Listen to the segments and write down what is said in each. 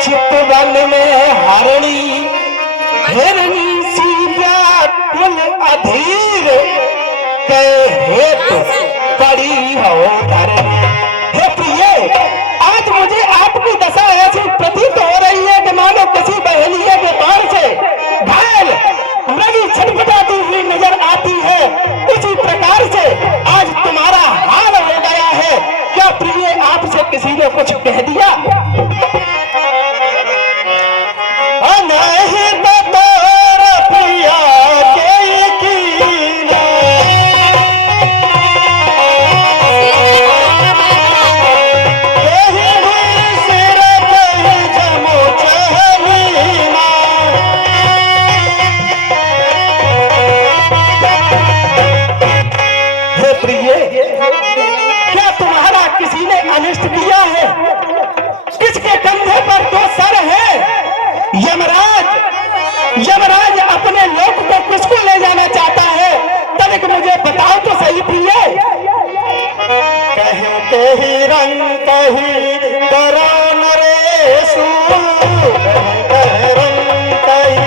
चितवन में हरणी हिरणी सी व्याकुल अधीर के हेतु पड़ी हो धरणी। हे प्रिय, आज मुझे आपकी दशा ऐसी प्रतीत हो रही है कि मानो किसी बहेलिए के बाण से घायल मृगी छटपटाती हुई नजर आती है। उसी प्रकार से आज तुम्हारा हाल हो गया है। क्या प्रिय आपसे किसी ने कुछ कह दिया? क्या तुम्हारा किसी ने अनिष्ट किया है? किसके कंधे पर दो सर है? यमराज अपने लोक को किसको ले जाना चाहता है? तनिक मुझे बताओ तो सही प्रिय। कहीं कहीं रंग कहीं करो नरेशु, कहीं रंग कहीं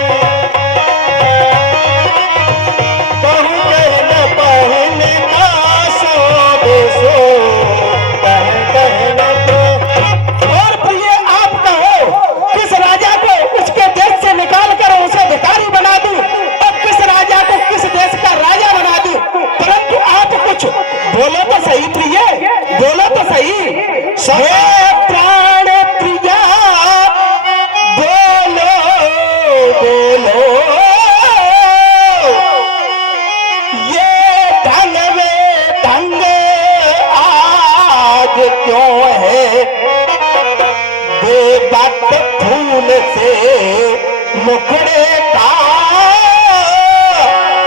बोलो तो सही प्रिय, बोलो तो सही। प्राण प्रिया बोलो बोलो, ये ढंग आज क्यों है? बेबात फूल से मुखड़े का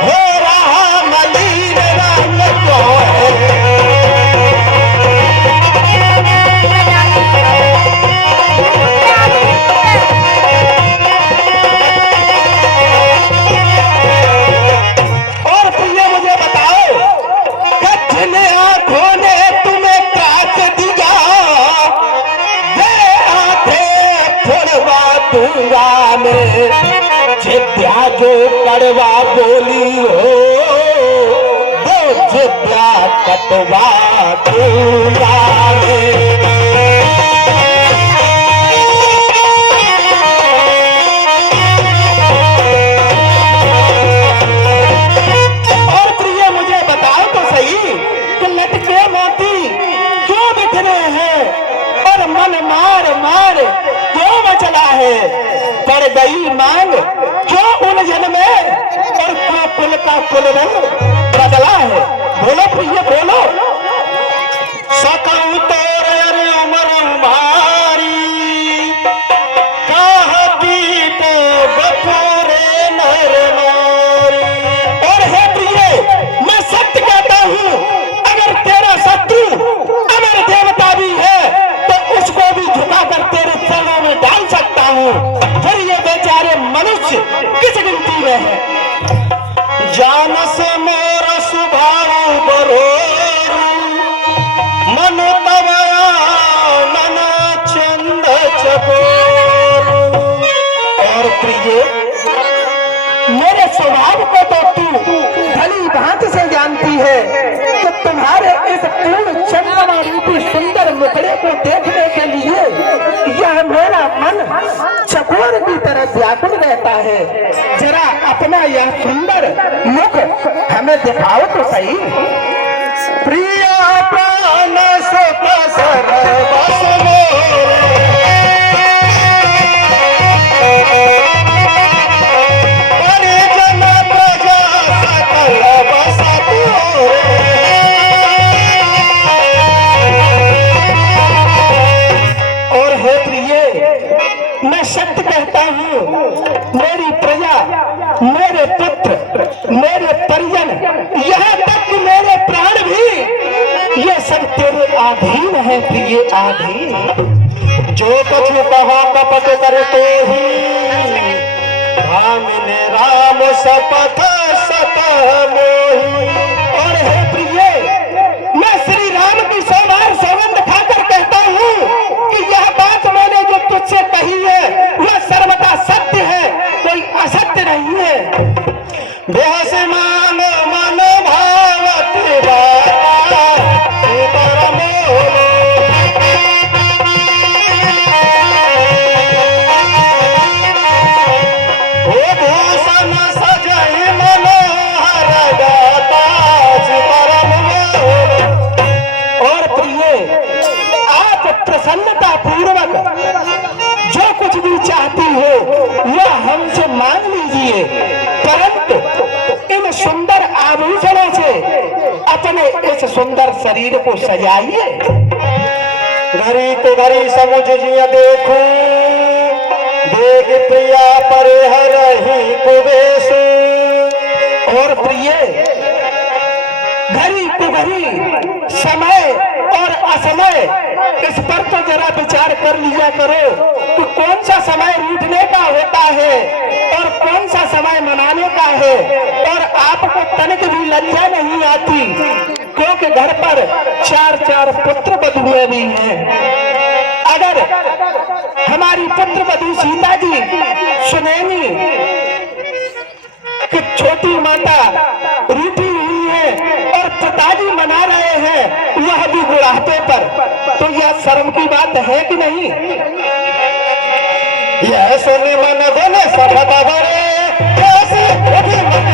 हो रहा मलिन रंग क्यों है? जिद्या जो कड़वा बोली हो, वो जिद्या कटवा दूंगा और प्रिय मुझे बताओ तो सही कि लटके मोती क्यों बिखरे हैं और मन मार मार क्यों मचला है? पड़ गई मांग क्यों उलझन में और कुल का कुल रंग बदला है? बोलो प्रिय बोलो। सकऊं तोरे उमर भारी कहती तो बफूरे नर नारी। और हे प्रिय, मैं सत्य कहता हूँ, अगर तेरा शत्रु अमर देवता भी है तो उसको भी झुकाकर तेरे चरणों में डाल सकता हूँ। फिर ये बेचारे मनुष्य किस गिनती में है? जानस मोर सुभाव बरोरू, मन तवया मन चंद चकोरू। और प्रिय, मेरे स्वभाव को तो तू भली भांति से जानती है। तो तुम्हारे इस पूर्ण चंद्रमा रूपी सुंदर मुखड़े को देखने के लिए यह मेरा मन चकोर की तरह व्याकुल रहता है। जरा अपना यह सुंदर मुख हमें हमें दिखाओ तो सही। प्रिया प्राण सुख सर्वस परिजन प्रजा सकल बस और हे प्रिय, मैं सत्य कहता हूँ, मेरी प्रजा, मेरे पुत्र, मेरे परिजन, यहाँ तक कि मेरे प्राण भी, ये सब तेरे अधीन है प्रिय, अधीन। जो कुछ कहा कपट करते ही, भामिने राम शपथ सत मोही। और हे प्रिय, मैं श्री राम की 100 बार सौगंध खाकर कहता हूँ कि यह बात मैंने जो तुझसे कही है वह सर्वथा सत्य है, कोई असत्य नहीं है। बेहस मान मन भावत भूषण सजई मनोहर गाता परम। और प्रिय, आप प्रसन्नता पूर्वक जो कुछ भी चाहती हो वह हमसे मांग लीजिए, परंतु इन सुंदर आभूषणों से अपने इस सुंदर शरीर को सजाइए। घड़ी तो घड़ी समुझ जिया देखो, देख प्रिया परे हरहि कुबेश। और प्रिय, घड़ी को घड़ी, समय और असमय, इस पर तो जरा विचार कर लिया करो कि कौन सा समय रूठने का होता है और कौन सा समय मनाने का है। और आपको तनिक भी लज्जा नहीं आती, क्योंकि घर पर 4 पुत्र बधुएं भी हैं। अगर हमारी पुत्र वधू सीता जी सुनेंगी कि छोटी माता रूठी हुई है और पिताजी मना रहे हैं, वह भी बुढ़ापे पर, तो यह शर्म की बात है कि नहीं? यह सुने मन बने सफता भरे, ऐसी उठी मन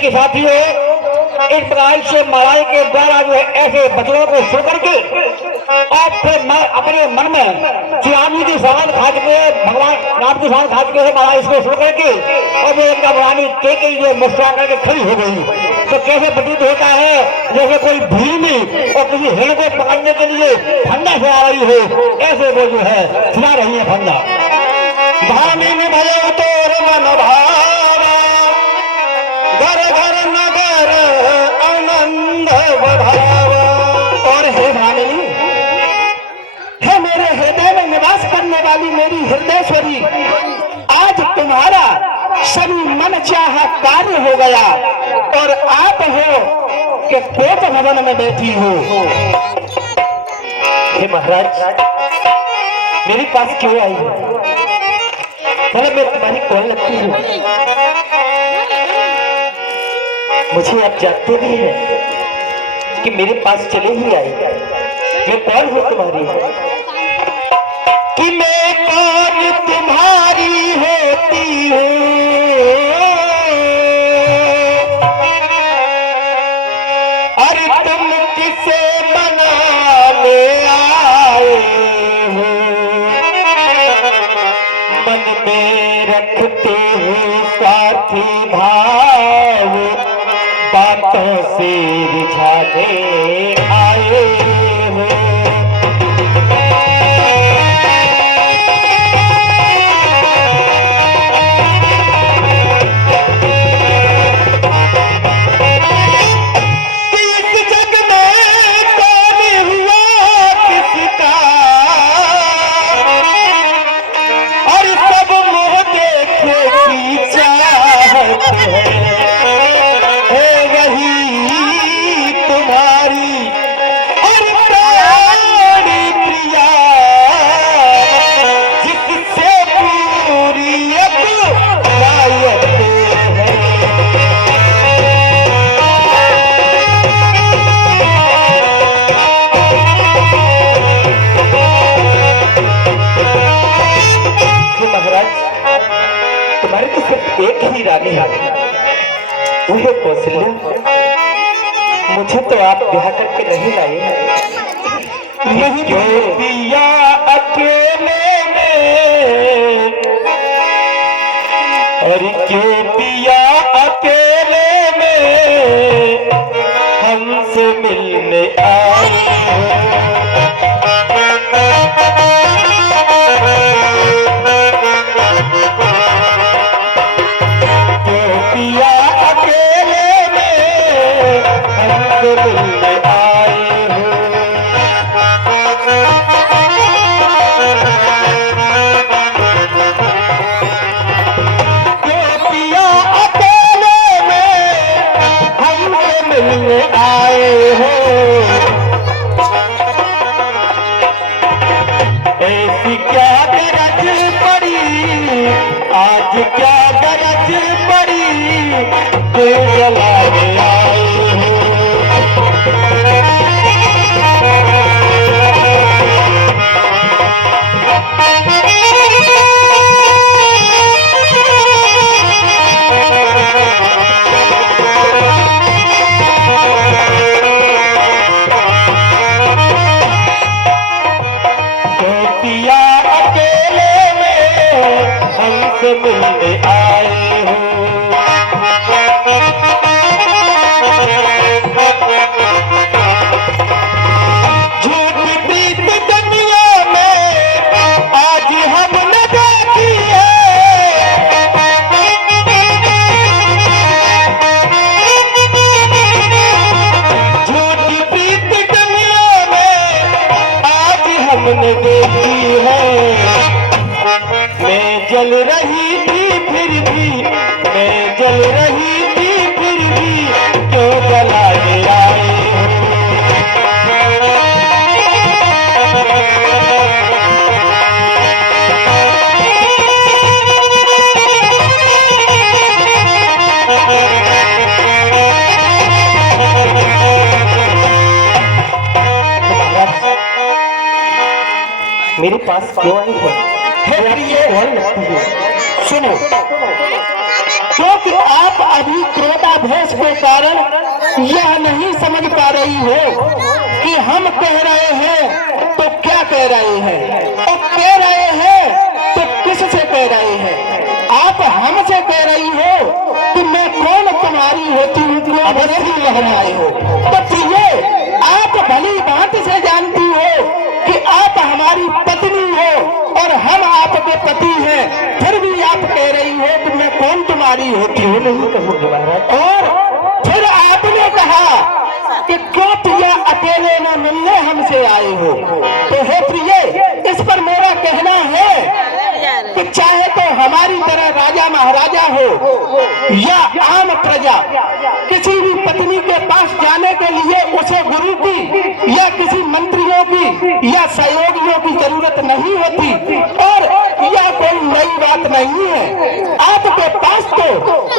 के साथियों, इस प्रकार से मलाई के द्वारा जो है ऐसे बचनों को सुन करके और फिर मैं अपने मन में श्री राम जी की सवाल खा चुके हैं, भगवान राम की सवाल खा चुके हैं, मलाई इसको सुन करके और वो एक रानी के जो मुस्कुरा करके खड़ी हो गई। तो कैसे प्रतीत होता है जैसे कोई भीड़ में और किसी हिरण को पकड़ने के लिए फंदा से आ रही हो, ऐसे वो जो है सुना रही है फंदा। भामिनी भयो तोर मन भावा, घर घर नगर आनंद बढ़ावा। और हे भामिनी, हे मेरे हृदय में निवास करने वाली मेरी हृदयश्वरी, आज तुम्हारा सभी मन चाहा कार्य हो गया और आप हो कि कोप भवन में बैठी हो। हे महाराज, मेरे पास क्यों आई है? मैं तुम्हारी कौन लगती हूँ? मुझे आप जानते भी हैं कि मेरे पास चले ही आई। मैं कौन हूँ तुम्हारी? कि मैं कौन तुम्हारी होती हूँ? अरे तुम किसे मनाने आए हो? मन में रखते हो स्वार्थी भाव, बातों से रिझाने आए हो। इस जग में कौन हुआ किसका, और सब मोह देखे की चाहत है वही तुम्हारी। और कौशल्या, मुझे तो आप ब्याह करके नहीं लाए। नहीं क्यों पिया अकेले में, और क्यों पिया अकेले में हमसे मिलने आए। क्यों पिया अकेले में हमसे मिलने आए हो। आए हो ऐसी क्या गरज पड़ी, आज क्या गरज पड़ी, तू जला के आए हो। हमसे मिलने आए हो। झूठी प्रीत दुनिया में आज हमने देखी है। झूठी प्रीत दुनिया में आज हमने देखी है। मैं जल रही थी फिर भी, मैं जल रही थी फिर भी, क्यों जला के आए मेरे पास क्यों आई है? सुनो, क्योंकि आप अभी क्रोधावेश के कारण यह नहीं समझ पा रही हो कि हम कह रहे हैं तो क्या कह रहे हैं, और कह रहे हैं तो किससे कह रहे हैं। आप हमसे कह रही हो कि मैं कौन तुम्हारी होती हूँ, क्यों नहीं कहनाए हो। तो प्रिय, आप भली भांति से जानती हो कि आप हमारी पत्नी हो और हम आपके पति हैं, फिर भी आप कह रही हो कि मैं कौन तुम्हारी होती हूँ, नहीं कहूँगी महाराज। और फिर आपने कहा कि क्यों प्रिया अकेले न मिलने हमसे आए हो। तो हे प्रिय, इस पर मेरा कहना है कि चाहे तो हमारी तरह राजा महाराजा हो या आम प्रजा, किसी भी पत्नी के पास जाने के लिए उसे गुरु की या किसी मंत्रियों की या सहयोगियों की जरूरत नहीं होती, और यह कोई नई बात नहीं है। आपके पास तो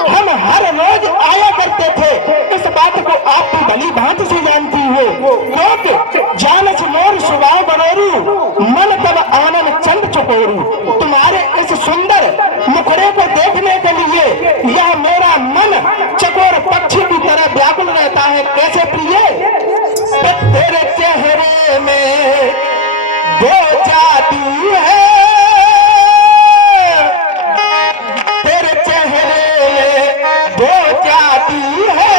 हम हर रोज आया करते थे, इस बात को आप भी भली भांति से जानती हो। क्योंकि जानस मोर स्वभाव बनोरू, मन तब आनंद चंद चकोरू। तुम्हारे इस सुंदर मुखड़े को देखने के लिए यह मेरा मन चकोर पक्षी की तरह व्याकुल रहता है। कैसे प्रिय? तेरे चेहरे में वो जादू है, तेरे चेहरे में वो जादू है,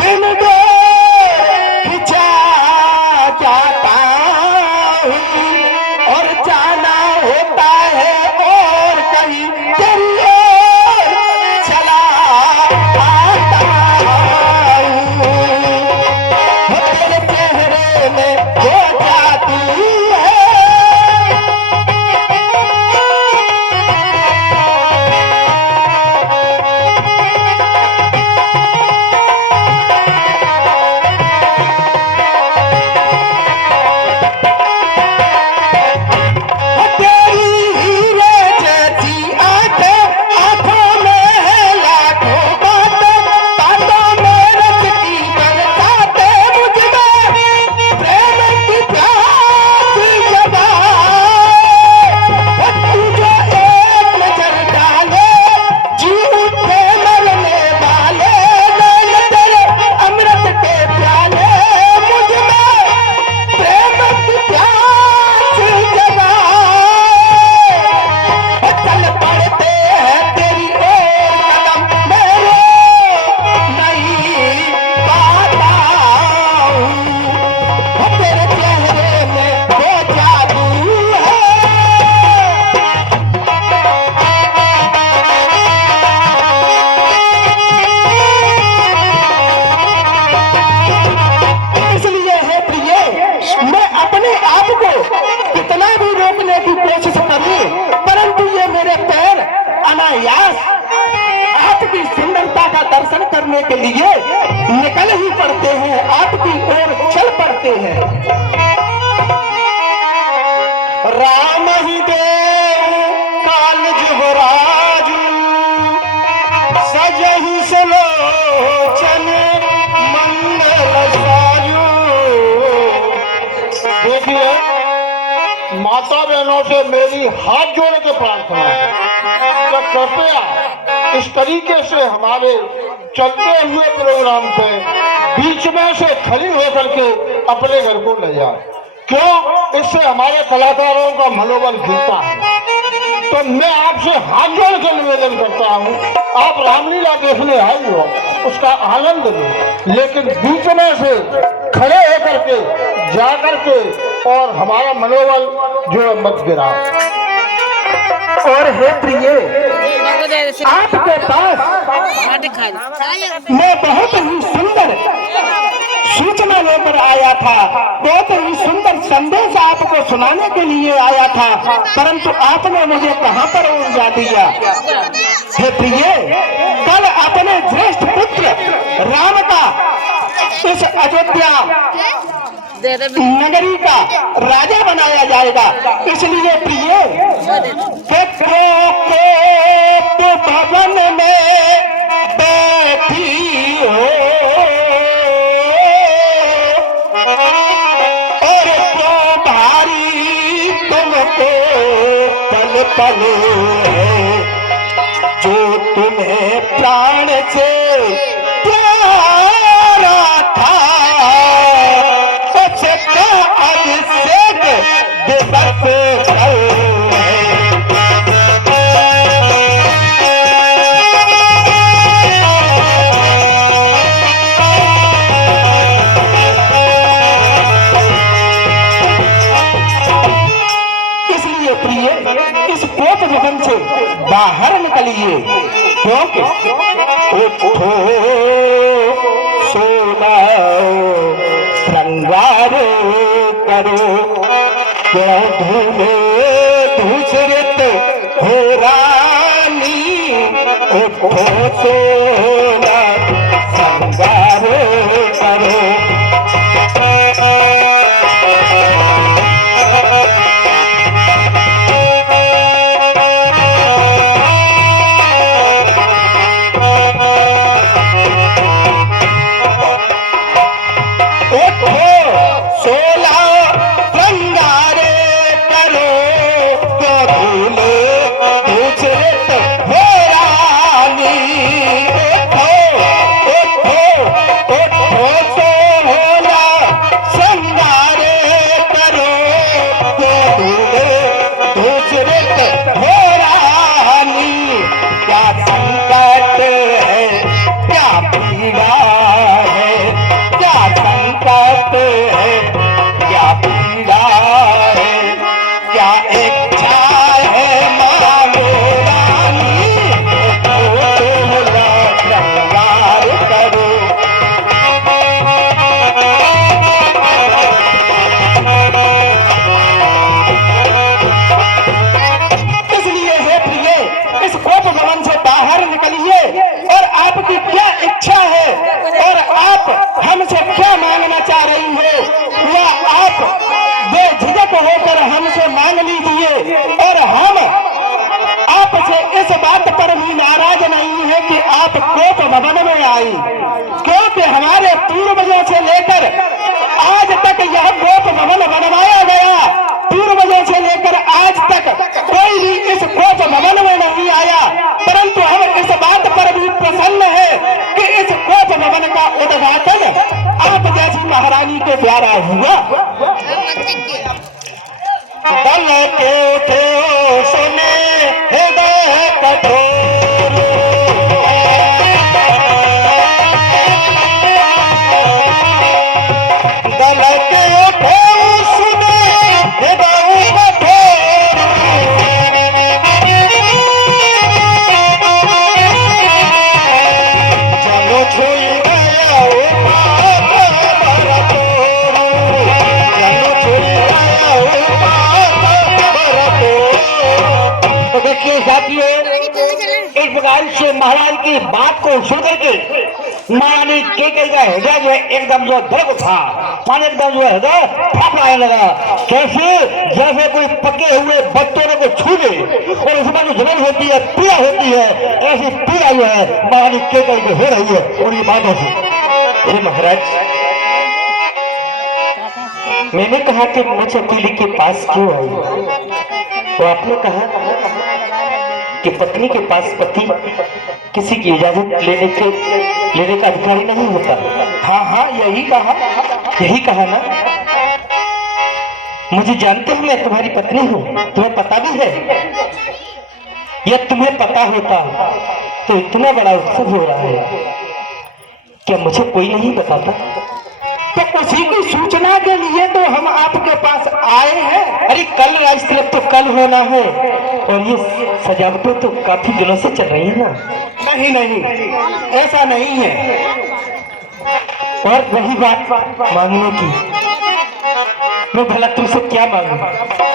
दिन दो खिंचा जाता हूँ और जाना होता है और कहीं तेरी ओर चला आता हूँ। करने के लिए निकल ही पड़ते हैं, आपकी ओर चल पड़ते हैं। राम ही देव काल जुबराजू सजहि सुलोचन मंगल साजू। देखिए, माता बहनों से मेरी हाथ जोड़ के प्रार्थना है कि कृपया इस तरीके से हमारे चलते हुए प्रोग्राम पे बीच में से खड़ी होकर के अपने घर को ले जाए। क्यों? इससे हमारे कलाकारों का मनोबल गिरता है। तो मैं आपसे हाथ जोड़ के निवेदन करता हूँ, आप रामलीला देखने आई हो, उसका आनंद लो, लेकिन बीच में से खड़े होकर के जा करके और हमारा मनोबल जो मत गिराओ। और हे प्रिय, आपके पास मैं बहुत ही सुंदर सूचना लेकर आया था, बहुत ही सुंदर संदेश आपको सुनाने के लिए आया था, परंतु आपने मुझे कहां पर उलझा दिया। हे प्रिय, कल अपने ज्येष्ठ पुत्र राम का इस अयोध्या नगरी का राजा बनाया जाएगा। इसलिए प्रिय, तो भवन में बैठी हो और तो भारी तुमको पल पल है, जो तुम्हें प्राण से प्यारा था, उसका अभिषेक दिवस कल है। इसलिए प्रिय, इस कोप भवन से बाहर निकलिए, क्योंकि उठो सोना श्रृंगार करो, क्यों धूमे धूसरित हो रानी, उठो सोना श्रृंगार करो। हमसे क्या मांगना चाह रही हो, वह आप बेझिझक होकर हमसे मांग लीजिए। और हम आपसे इस बात पर भी नाराज नहीं है कि आप कोप भवन में आई, क्योंकि हमारे पूर्वजों से लेकर आज तक यह कोप भवन बनवाया गया। पूर्वजों से लेकर आज तक कोई भी इस कोप भवन में नहीं आया, परंतु हम इस बात पर भी प्रसन्न है कि इस कोप भवन का उद्घाटन आप जैसी महारानी के द्वारा हुआ। दल के उठे सुने हृदय कठोर, दल के उठे सुने हृदय कठोर, चलो छुई गया साथियों, इस प्रकार से महाराज की बात को सुन करके महारानी के का हृदय जो है एकदम जो धड़क उठा, माने एकदम जो है हृदय फड़फड़ाने लगा, कैसे जैसे कोई पके हुए बच्चों को छू दे और उसमें जो जलन होती है, पीड़ा होती है, ऐसी पीड़ा जो है महारानी के हो रही है और ये बातों से। अरे महाराज, मैंने कहा कि मुझ अकेली के पास क्यों आई, तो आपने कहा कि पत्नी के पास पति किसी की इजाजत लेने का अधिकारी नहीं होता। हाँ हाँ, यही कहा ना। मुझे जानते हो मैं तुम्हारी पत्नी हूँ, तुम्हें पता भी है। या तुम्हें पता होता तो इतना बड़ा उत्सव हो रहा है, क्या मुझे कोई नहीं बताता? तो उसी की सूचना के लिए तो हम आपके पास आए हैं। अरे कल राज तिलक तो कल होना है और ये सजावटें तो काफी दिनों से चल रही है ना। नहीं, ऐसा नहीं है। और रही बात मांगने की, मैं भला तुमसे क्या मांगू?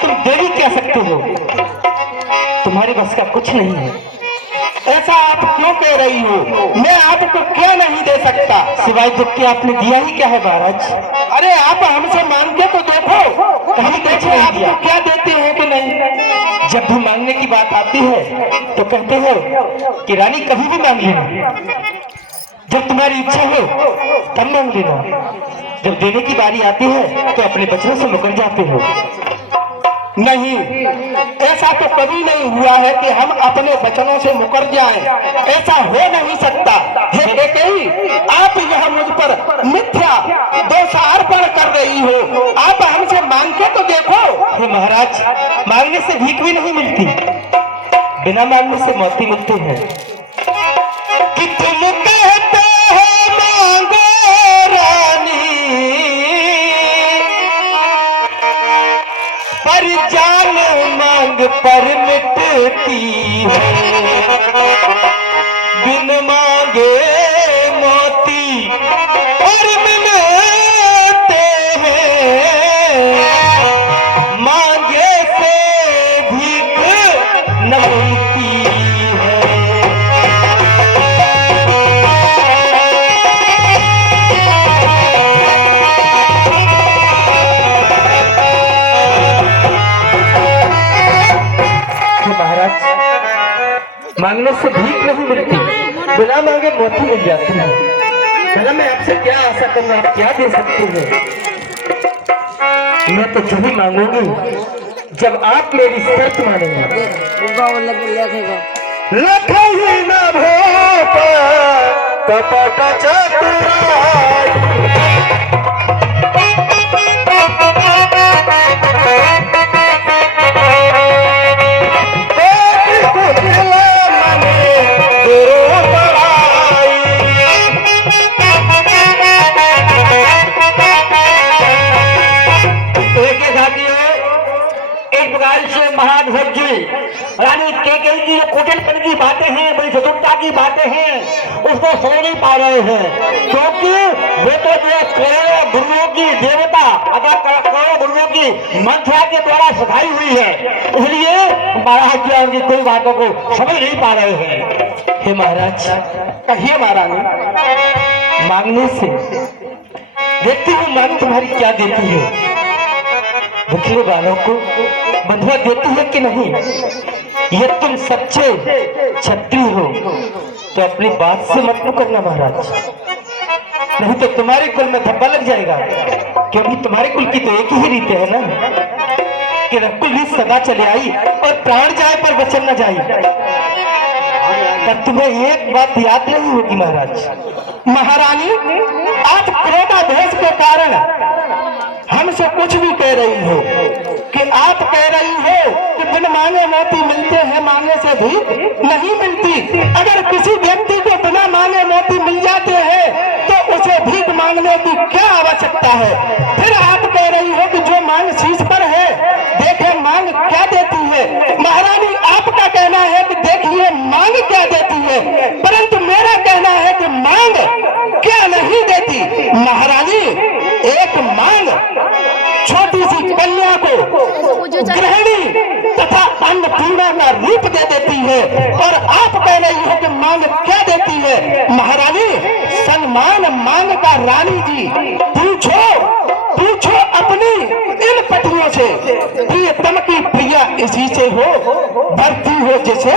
तुम दे भी क्या सकते हो? तुम्हारे बस का कुछ नहीं है। ऐसा आप क्यों कह रही हो? मैं आपको क्या नहीं दे सकता? सिवाय दुख के आपने दिया ही क्या है महाराज? अरे आप हमसे मांग के तो देखो, कहीं देखो आपको क्या देते हैं कि नहीं। जब भी मांगने की बात आती है तो कहते हो कि रानी कभी भी मांग लेना, जब तुम्हारी इच्छा हो तब मांग लेना। जब देने की बारी आती है तो अपने बचनों से मुकर जाते हो। नहीं, ऐसा तो कभी नहीं हुआ है कि हम अपने वचनों से मुकर जाएं। ऐसा हो नहीं सकता। हे केकई, आप यह मुझ पर मिथ्या दोषारोपण कर रही हो। आप हमसे मांग के तो देखो। हे महाराज, मांगने से भीख भी नहीं मिलती, बिना मांगने से मौत ही मिलती है। कि तुम कहते हो मांगो रानी, पर जान मांग पर मिटती है, बिन मांगे मोती और मिलते हैं, मांगे से भीख न मिलती है। मांगने से भीख नहीं मिलती, बिना मांगे मोती मिल जाती है। भला मैं आपसे क्या आशा करूँ, आप क्या दे सकते हैं? मैं तो जब ही मांगूंगी जब आप मेरी शर्त मानेंगे। लखई न भोप कपट चतुराई, महाध्वज जी रानी केकई की जो कुटिलपन की बातें हैं, बड़ी चतुरता की बातें हैं, उसको समझ नहीं पा रहे हैं, क्योंकि वो तो जो करोड़ों गुरुओं की देवता अदा करोड़ों गुरुओं की मंत्रा के द्वारा सिखाई हुई है, इसलिए महाराज जी उनकी कोई बातों को समझ नहीं पा रहे हैं। हे महाराज, कहिए महारानी। मांगने से देखती हूँ मांग तुम्हारी क्या देती है। भुखले वालों को बंधुआ देती है कि नहीं? ये तुम सच्चे क्षत्रिय हो तो अपनी बात से मत मुकरना महाराज, नहीं तो तुम्हारे कुल में धब्बा लग जाएगा। क्योंकि तुम्हारे कुल की तो एक ही रीत है ना कि रकुल भी सदा चले आई और प्राण जाए पर वचन न जाए। तब तुम्हें एक बात याद नहीं होगी महाराज। महारानी, आप क्रोधावेश के कारण हमसे कुछ भी कह रही हो कि आप कह रही हो कि बिन मांगे मोती मिलते हैं, मांगे से भी नहीं मिलती। अगर किसी व्यक्ति को बिना मांगे मोती मिल जाते हैं तो उसे भीख मांगने की क्या आवश्यकता है? फिर आप कह रही हो कि जो मांग शीश पर है, देखे मांग क्या देती है। महारानी, आपका कहना है कि देखिए मांग क्या देती है, परंतु मेरा कहना है कि मांग क्या नहीं देती। महारानी, एक मांग छोटी सी कन्या को गृहिणी तथा अन्नपूर्णा का रूप दे देती है, और आप कह रही हो कि मांग क्या देती है। महारानी, सन मान मांग का रानी जी, पूछो पूछो अपनी इन पतियों से, प्रियतम की प्रिया इसी से हो, भरती हो जिसे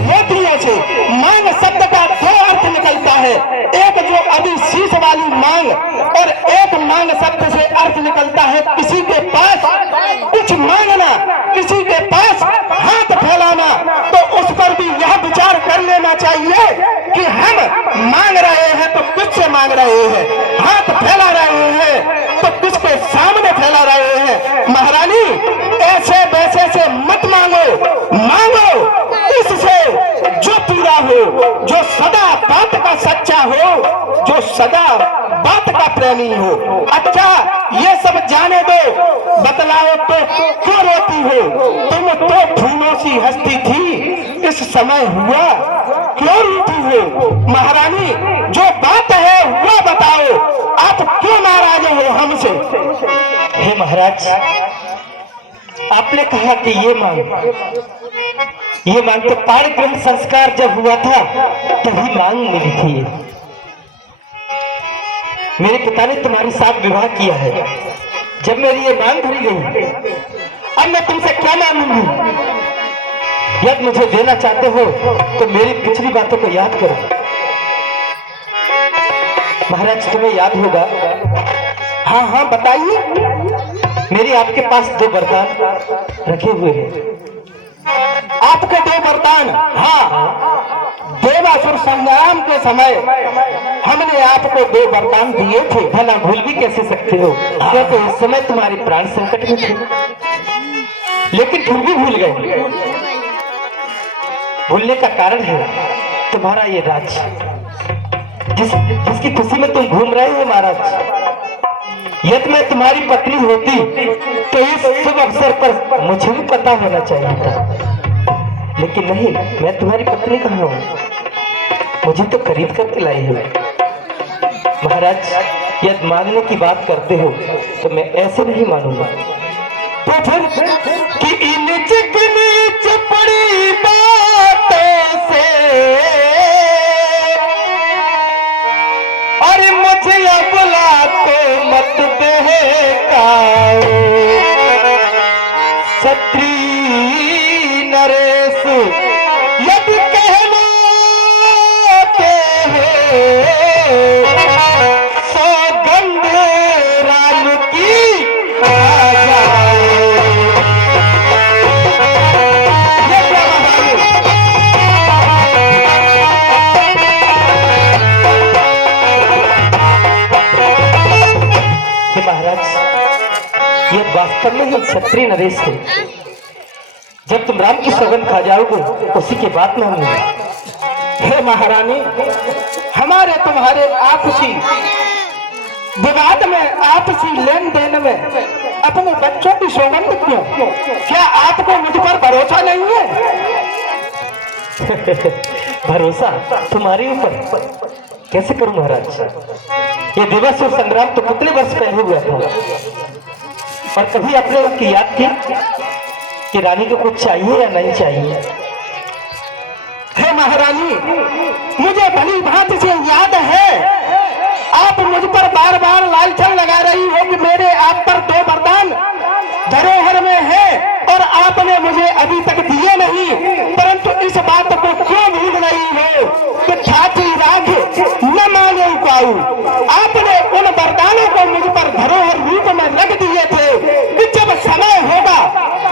मोतियों से। मांग शब्द का दो अर्थ निकलता है, एक जो अभी शीश वाली मांग, और एक मांग शब्द से अर्थ निकलता है किसी के पास कुछ मांगना, किसी के पास हाथ फैलाना। तो उस पर भी यह विचार कर लेना चाहिए कि हम मांग रहे हैं तो किससे मांग रहे हैं, हाथ फैला रहे हैं तो किसके सामने फैला रहे हैं। महारानी ऐसे वैसे से मत मांगो, मांगो उससे जो पूरा हो, जो सदा बात का सच्चा हो, जो सदा बात का प्रेमी हो। अच्छा ये सब जाने दो, बतलाओ तो क्यों रोती हो, तुम तो फूलों सी हंसती थी, इस समय हुआ क्यों रोती हो। महारानी जो बात है वो बताओ, आप क्यों नाराज हो हमसे। हे महाराज, आपने कहा कि ये मांग तो पाणिग्रहण संस्कार जब हुआ था तभी मांग मिली थी। मेरे पिता ने तुम्हारे साथ विवाह किया है, जब मेरी ये मांग भरी गई, अब मैं तुमसे क्या मांगूंगी। यदि मुझे देना चाहते हो तो मेरी पिछली बातों को याद करो। महाराज तुम्हें याद होगा, हाँ हाँ बताइए। मेरी आपके पास 2 वरदान रखे हुए हैं। आपके 2 वरदान? हाँ, देवासुर संग्राम के समय हमने आपको 2 वरदान दिए थे। भला भूल भी कैसे सकते हो, क्योंकि उस समय तुम्हारे प्राण संकट में थे, लेकिन फिर भी भूल गए। भूलने का कारण है तुम्हारा ये राज, जिसकी खुशी में तुम घूम रहे हो महाराज। यदि मैं तुम्हारी पत्नी होती तो इस शुभ अवसर पर मुझे भी पता होना चाहिए था, लेकिन नहीं, मैं तुम्हारी पत्नी कहाँ हूँ, मुझे तो खरीद करके लाई हो। महाराज यदि मांगने की बात करते हो तो मैं ऐसे नहीं मानूंगा। तो फिर कि नीच नीच पड़ी बातों से और मुझे बुला तो मत बहकाओ, सत्री नरेश यदि कहना हो सौगंध राम की आ जाओ। ये क्या महाराज ये वास्तव में ही क्षत्रिय नरेश है। जब तुम राम की सौगंध खा जाओगे उसी के बाद मांगूंगा। हे महारानी, हमारे तुम्हारे आपसी विवाद में, आपसी लेन देन में अपने बच्चों की सौगंध क्यों? क्या आपको मुझ पर भरोसा नहीं है? भरोसा तुम्हारे ऊपर कैसे करूं महाराज। ये देवासुर संग्राम तो कितने वर्ष पहले हुआ था, और कभी आपने उसकी याद की कि रानी को कुछ चाहिए या नहीं चाहिए। हे महारानी, मुझे भली भांति से याद है, आप मुझ पर बार बार लालछन लगा रही हो कि मेरे आप पर 2 वरदान धरोहर में है और आपने मुझे अभी तक दिए नहीं, परंतु इस बात को क्यों भूल रही हो कि ठाठी राग न मांगे पाऊ। आपने उन वरदानों को मुझ पर धरोहर रूप में रख दिए थे कि जब समय होगा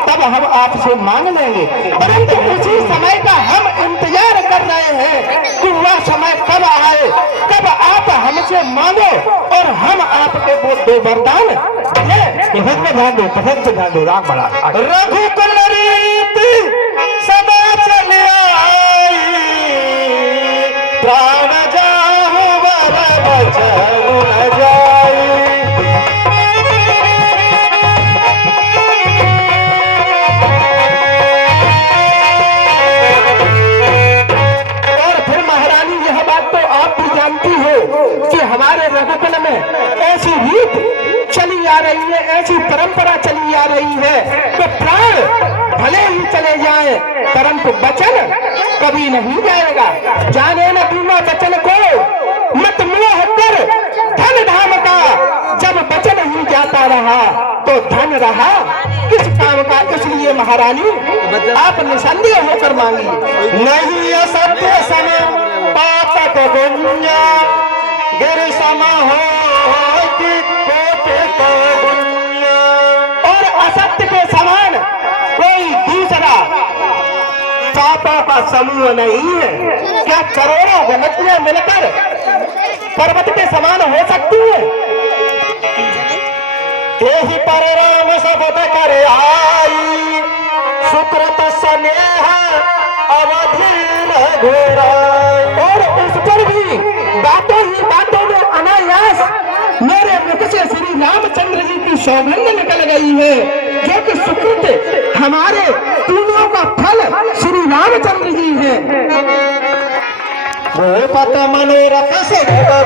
तब हम आपसे मांग लेंगे, परंतु उसी समय का हम इंतजार कर रहे हैं कि वह समय कब आए, कब आप हमसे मांगो और हम आपके वो 2 वरदान ध्यान दो, पसंद से ध्यान दो। राग बड़ा रघुकुल रीति सदा चले आई, प्राण जाहु वर बचनु न जाई। और फिर महारानी यह बात तो आप भी जानती हो कि हमारे रघुकुल में ऐसी रीत चली आ रही है, ऐसी परंपरा चली आ रही है कि प्राण भले ही चले जाए परंतु वचन कभी नहीं जाएगा। जाने न दूंगा वचन को, मत मोह रहा तो धन रहा किस काम का, इसलिए महारानी आप निसंदेह होकर मांगिए। नहीं असत्य सम पातक गुंजा गिर सम हो और असत्य के समान कोई दूसरा पापों का समूह नहीं है। क्या करोड़ों गलतियां मिलकर पर्वत के समान हो सकती है? तेहि पर राम शब्द कर आई सुकृत स्नेह अवधि रघुराई। और उस पर भी बातों ही बातों में अनायास मेरे मुख से श्री रामचंद्र जी की सौगंध निकल गई है, जो कि सुकृत हमारे तीनों का फल श्री रामचंद्र जी है। पत मनोरथ से